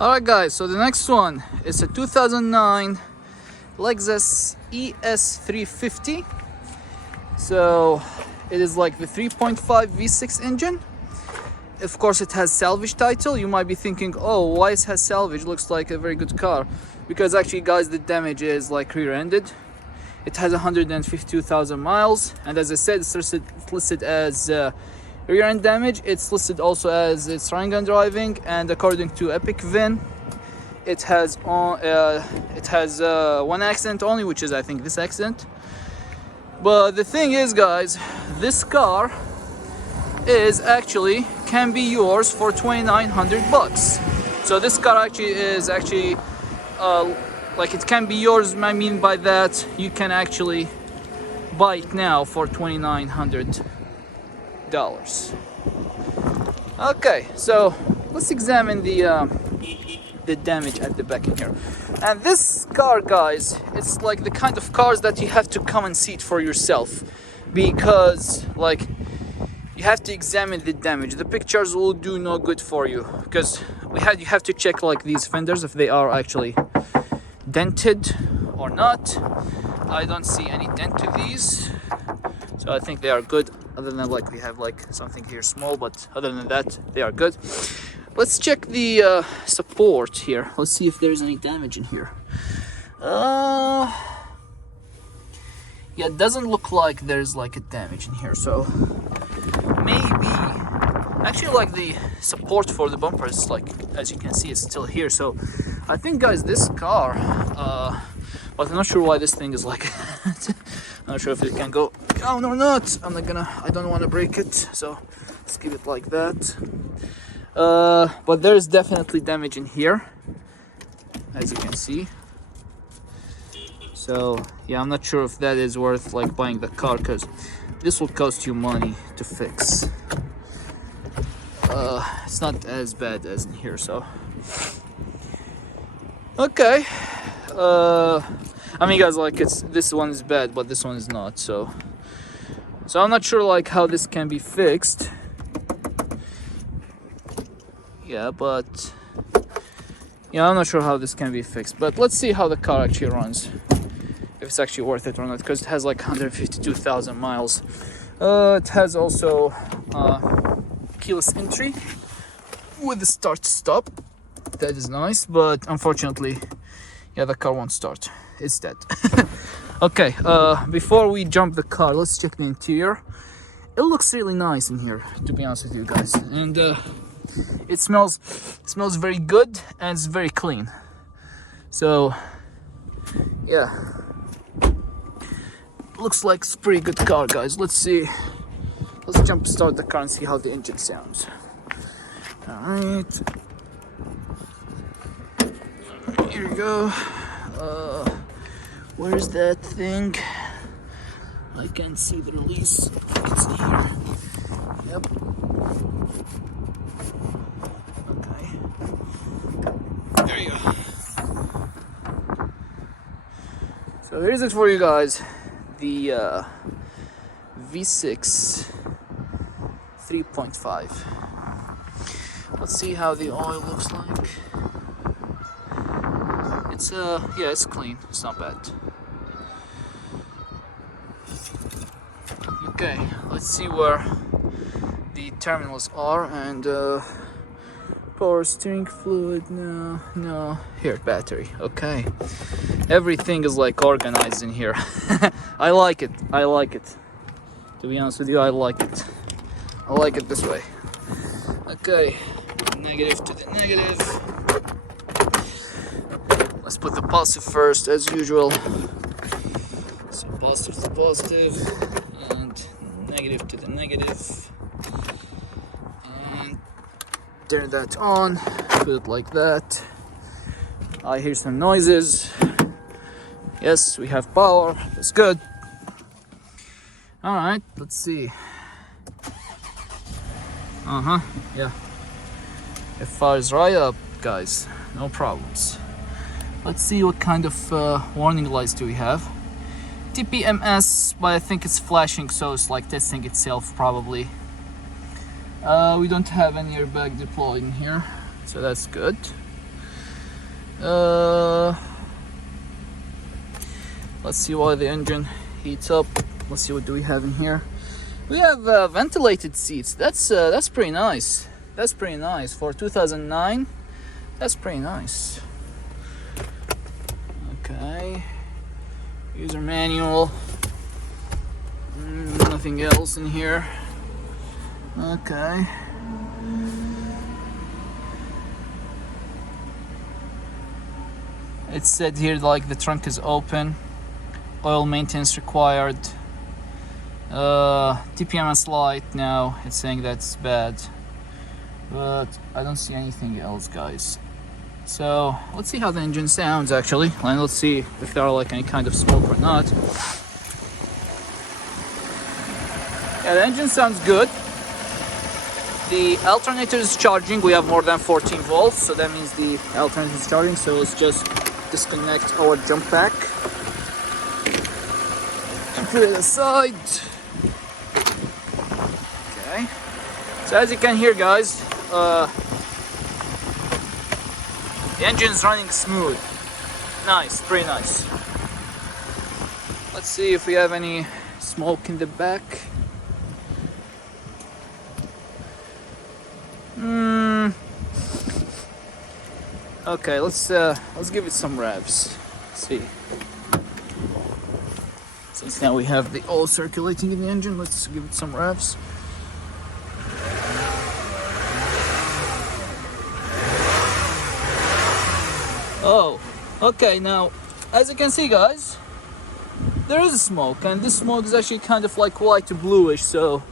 Alright guys, so the next one is a 2009 Lexus ES 350. So it is like the 3.5 V6 engine. Of course it has salvage title. You might be thinking, oh, why it has salvage? Looks like a very good car. Because actually guys, the damage is like rear-ended. It has 152,000 miles, and as I said, it's listed as rear-end damage. It's listed also as it's run-gun driving, and according to Epic VIN, it has one accident only, which is I think this accident. But the thing is, guys, this car is actually can be yours for 2,900 bucks. So this car actually is like it can be yours. I mean by that, you can actually buy it now for $2,900. Okay, so let's examine the damage at the back in here. And this car, guys, it's like the kind of cars that you have to come and see it for yourself, because like you have to examine the damage. The pictures will do no good for you, because you have to check like these fenders if they are actually dented or not. I don't see any dent to these, so I think they are good, other than like we have like something here small, but other than that they are good. Let's check the support here. Let's see if there's any damage in here. Yeah, it doesn't look like there's like a damage in here, so maybe actually like the support for the bumper is like, as you can see, it's still here. So I think, guys, this car but I'm not sure why this thing is like I'm not sure if it can go down or not. I don't want to break it, so let's keep it like that. But there's definitely damage in here, as you can see. So yeah, I'm not sure if that is worth like buying the car, because this will cost you money to fix. It's not as bad as in here, so okay. I mean, guys, like this one is bad, but this one is not. So I'm not sure like how this can be fixed. Yeah, but yeah, I'm not sure how this can be fixed. But let's see how the car actually runs, if it's actually worth it or not, because it has like 152,000 miles. It has also keyless entry with the start stop. That is nice, but unfortunately, yeah, the car won't start. It's dead. Okay, before we jump the car, let's check the interior. It looks really nice in here, to be honest with you guys, and it smells very good, and it's very clean. So yeah, looks like it's a pretty good car, guys. Let's jump start the car and see how the engine sounds. All right, here we go. Where's that thing? I can't see the release. It's in here. Yep. Okay. There you go. So here's it for you guys. The V6 3.5. Let's see how the oil looks like. It's yeah, it's clean. It's not bad. Okay, let's see where the terminals are, and power steering fluid, no, here, battery. Okay, everything is like organized in here. I like it, to be honest with you. I like it this way. Okay, negative to the negative. Let's put the positive first, as usual. So positive to positive, and negative to the negative. And turn that on, put it like that. I hear some noises. Yes, we have power, that's good. Alright, let's see. Yeah. It fires right up, guys, no problems. Let's see what kind of warning lights do we have. TPMS, but I think it's flashing, so it's like testing itself probably. We don't have any airbag deployed in here, so that's good. Let's see why the engine heats up. Let's see, what do we have in here. We have ventilated seats. That's pretty nice. That's pretty nice for 2009. That's pretty nice. Okay, user manual. Nothing else in here. Okay. It said here like the trunk is open, oil maintenance required, TPMS light. Now it's saying that's bad, but I don't see anything else, guys. So let's see how the engine sounds actually, and let's see if there are like any kind of smoke or not. Yeah, the engine sounds good. The alternator is charging. We have more than 14 volts, so that means the alternator is charging. So let's just disconnect our jump pack and put it aside. Okay, so as you can hear, guys, the engine is running smooth. Nice, pretty nice. Let's see if we have any smoke in the back. Okay, let's give it some revs. Let's see. Since now we have the oil circulating in the engine, let's give it some revs. Oh, okay. Now, as you can see, guys, there is smoke, and this smoke is actually kind of like white to bluish. So,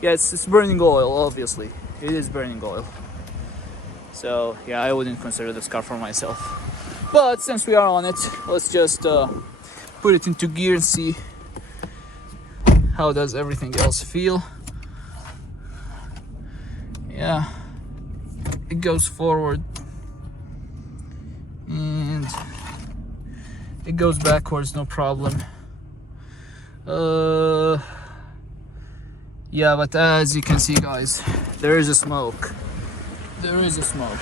yeah, it's burning oil. Obviously, it is burning oil. So yeah, I wouldn't consider this car for myself. But since we are on it, let's just put it into gear and see how does everything else feel. Yeah, it goes forward and it goes backwards, no problem. Yeah, but as you can see, guys, there is a smoke. There is a smoke.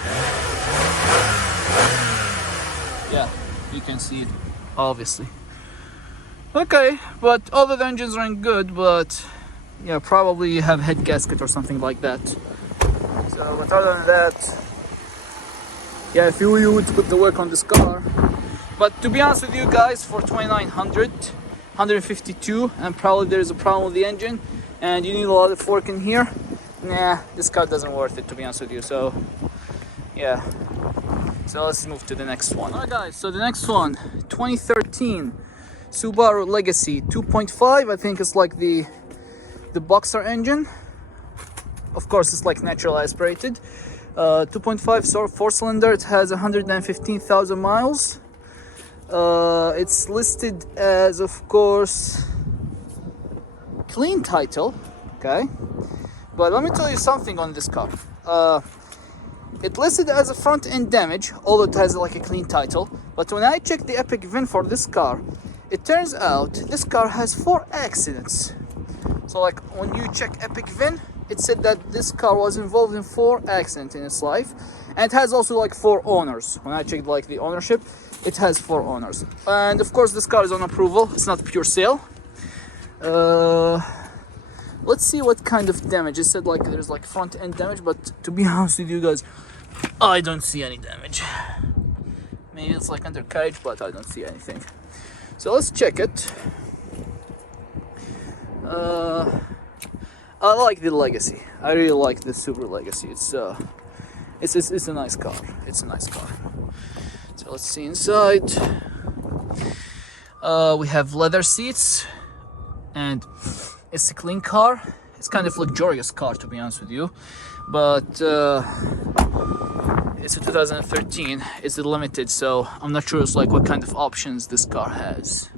Yeah, you can see it, obviously. Okay, but all the engines running good, but yeah, probably you have head gasket or something like that. So, but other than that, yeah, if you would put the work on this car. But to be honest with you guys, for 2900, 152, and probably there's a problem with the engine, and you need a lot of work in here. Nah, this car doesn't worth it, to be honest with you. So yeah, so let's move to the next one. Alright guys, so the next one, 2013 Subaru Legacy 2.5. I think it's like the boxer engine. Of course, it's like natural aspirated. 2.5 4-cylinder. It has 115,000 miles. It's listed as, of course, clean title. Okay. But let me tell you something on this car. It listed as a front end damage, although it has like a clean title. But when I checked the Epic VIN for this car, it turns out this car has 4 accidents. So like when you check Epic VIN, it said that this car was involved in 4 accidents in its life, and it has also like 4 owners. When I checked like the ownership, it has 4 owners. And of course, this car is on approval. It's not pure sale. Let's see what kind of damage. It said like there's like front end damage, but to be honest with you guys, I don't see any damage. Maybe it's like undercarriage, but I don't see anything. So let's check it. I like the Legacy. I really like the Subaru Legacy. It's a nice car. It's a nice car. So let's see inside. We have leather seats, and it's a clean car. It's kind of luxurious car, to be honest with you, but it's a 2013. It's a limited, so I'm not sure it's like what kind of options this car has.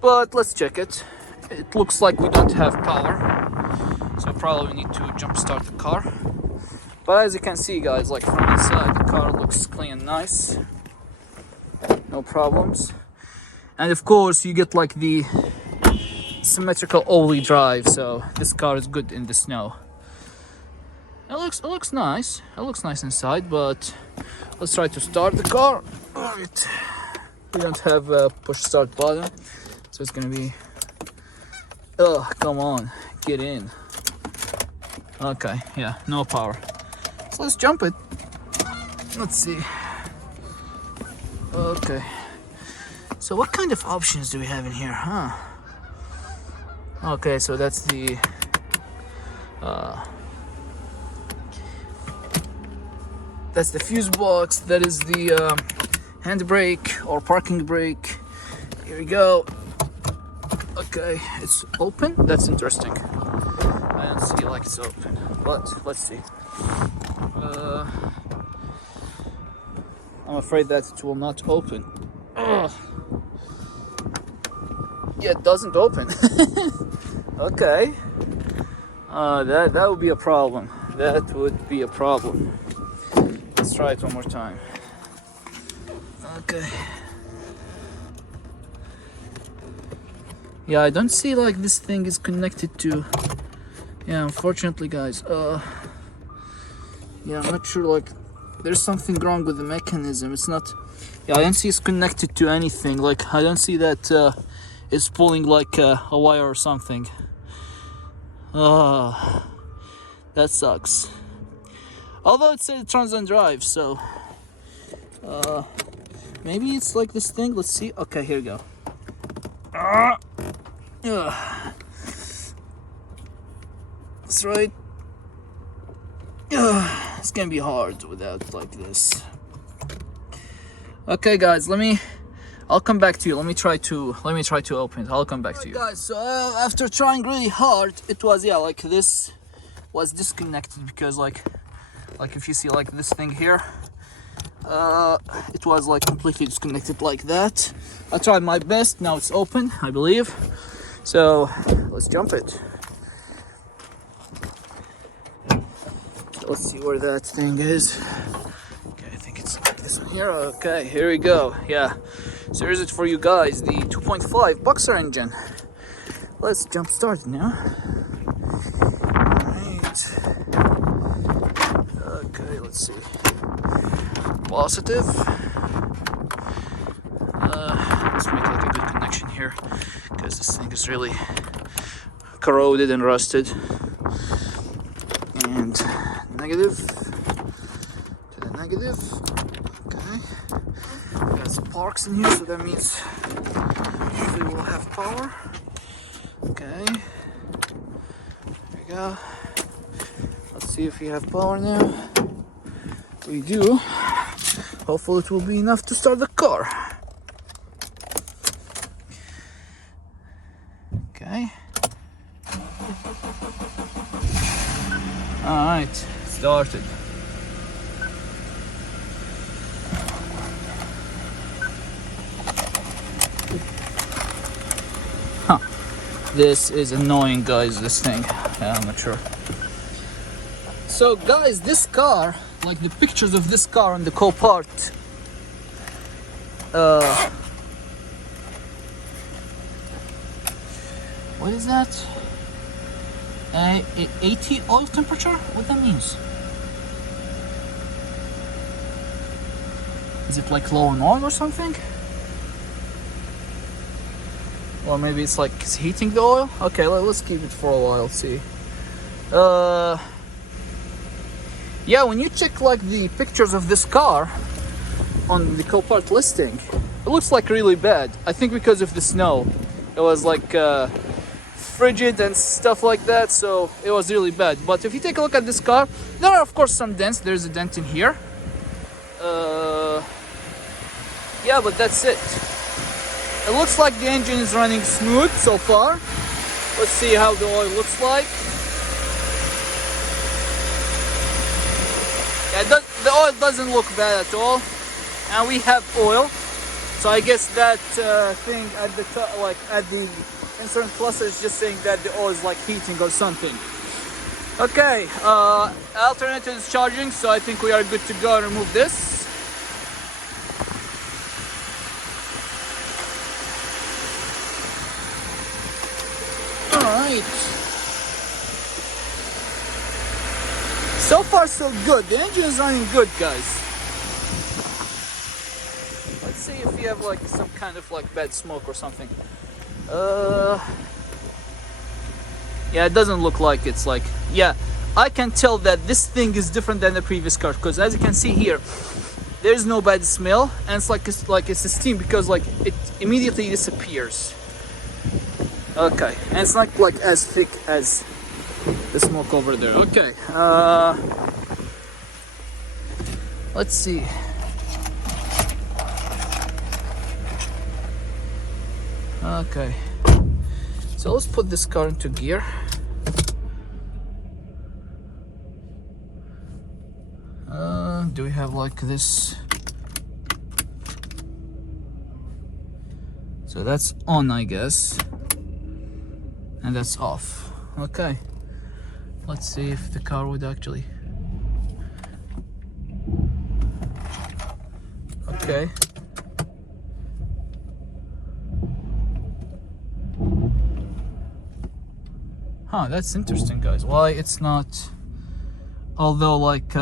But let's check it. It looks like we don't have power, so probably we need to jump start the car. But as you can see, guys, like from inside, the car looks clean and nice. No problems. And of course, you get like the symmetrical all-wheel drive, so this car is good in the snow. It looks nice. It looks nice inside, but Let's try to start the car. All right. We don't have a push start button, so it's gonna be, oh, come on, get in. Okay, yeah, no power. So let's jump it. Let's see. Okay. So what kind of options do we have in here, huh? Okay, so that's the fuse box. That is the handbrake or parking brake. Here we go. Okay, it's open. That's interesting. I don't see like it's open, but let's see. I'm afraid that it will not open. Ugh. Yeah, it doesn't open. Okay. That would be a problem. That would be a problem. Let's try it one more time. Okay. Yeah, I don't see like this thing is connected to. Yeah, unfortunately, guys. Yeah, I'm not sure. Like, there's something wrong with the mechanism. It's not. Yeah, I don't see it's connected to anything. Like, I don't see that it's pulling like a wire or something. That sucks. Although it says it runs on drive, so maybe it's like this thing. Let's see. Okay, here we go. That's right. It's gonna be hard without like this. Okay, guys, I'll come back to you. Let me try to open it. I'll come back to you. Guys, so after trying really hard, it was, yeah, like this was disconnected because like if you see like this thing here, it was like completely disconnected like that. I tried my best. Now it's open, I believe. So let's jump it. Let's see where that thing is. Okay, I think it's like this one here. Okay, here we go. Yeah. So here's it for you guys, the 2.5 Boxer engine. Let's jump start now. Alright. Okay, let's see. Positive. Let's make like a good connection here, because this thing is really corroded and rusted. And negative to the negative. Okay. Got sparks in here, so that means we will have power. Okay. There we go. Let's see if we have power now. We do. Hopefully it will be enough to start the car. Okay. Alright, started. Huh. This is annoying, guys, this thing. Yeah, I'm not sure. So, guys, this car, like the pictures of this car on the Copart, what is that? 80 oil temperature? What that means? Is it like low on oil or something? Or maybe it's like it's heating the oil? Okay, let's keep it for a while, see. Yeah, when you check like the pictures of this car on the Copart listing, it looks like really bad. I think because of the snow. It was like frigid and stuff like that, so it was really bad. But if you take a look at this car, there are of course some dents. There's a dent in here. Yeah, but that's it. It looks like the engine is running smooth so far. Let's see how the oil looks like. Yeah, the oil doesn't look bad at all, and we have oil. So I guess that thing at the top, like at the instrument cluster, is just saying that the oil is like heating or something. Okay, alternator is charging, so I think we are good to go and remove this. Alright. So far so good. The engine is running good, guys. if you have like some kind of like bad smoke or something. Yeah, it doesn't look like it's like, yeah, I can tell that this thing is different than the previous car, because as you can see here, there's no bad smell, and it's like it's a steam, because like it immediately disappears. Okay, and it's not like as thick as the smoke over there. Okay, let's see. Okay, so let's put this car into gear. Do we have like this? So that's on, I guess, and that's off. Okay, let's see if the car would actually. Okay. Huh, that's interesting, guys. Why it's not, although like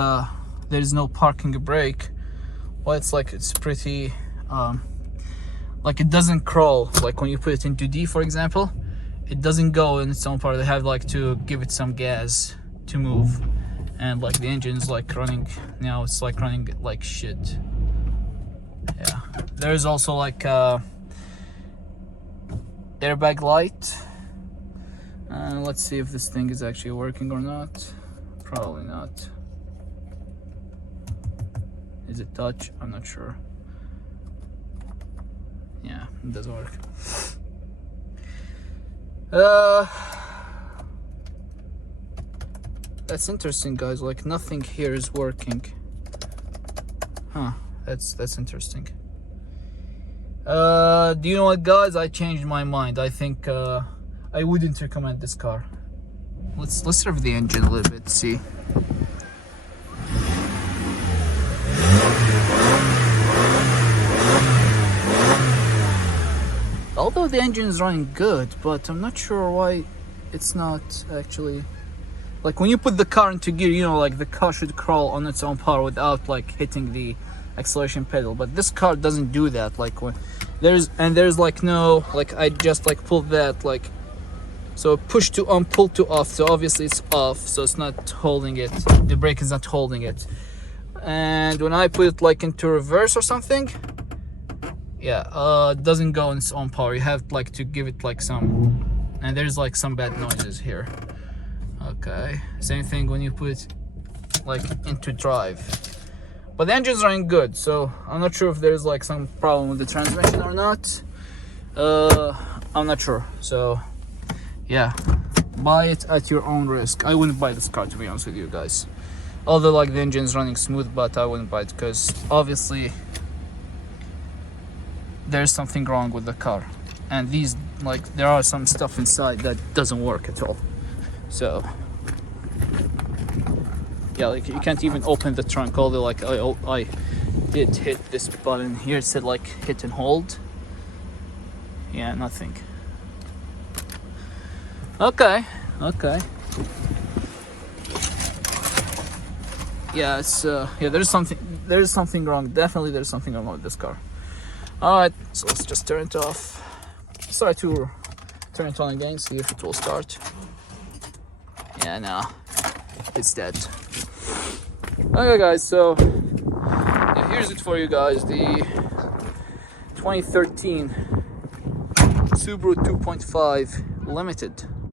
there's no parking brake, why it's like it's pretty like it doesn't crawl. Like when you put it into D, for example, it doesn't go in its own part. They have like to give it some gas to move, and like the engine's like running now, it's like running like shit. Yeah, there's also like airbag light. Let's see if this thing is actually working or not. Probably not. Is it touch? I'm not sure. Yeah, it does work. That's interesting, guys. Like nothing here is working. Huh, that's interesting. Do you know what, guys? I changed my mind. I think I wouldn't recommend this car. Let's rev the engine a little bit, see. Although the engine is running good, but I'm not sure why it's not actually, like when you put the car into gear, you know, like the car should crawl on its own power without like hitting the acceleration pedal, but this car doesn't do that. Like when there's like no, like I just like pulled that, like, so push to on, pull to off, so obviously it's off, so it's not holding it, the brake is not holding it. And when I put it like into reverse or something, yeah, it doesn't go on its own power. You have like to give it like some, and there's like some bad noises here. Okay, same thing when you put it like into drive, but the engine's running good, so I'm not sure if there's like some problem with the transmission or not. I'm not sure. So yeah, buy it at your own risk. I wouldn't buy this car, to be honest with you guys. Although like the engine's running smooth, but I wouldn't buy it because obviously there's something wrong with the car, and these, like, there are some stuff inside that doesn't work at all. So yeah, like you can't even open the trunk, although like I did hit this button here. It said like hit and hold. Yeah, nothing. Okay. Yeah, it's yeah, there's something wrong. Definitely there's something wrong with this car. All right, so let's just turn it off. Sorry to turn it on again, see if it will start. Yeah, no, it's dead. Okay, guys, so yeah, here's it for you guys. The 2013 Subaru 2.5 Limited.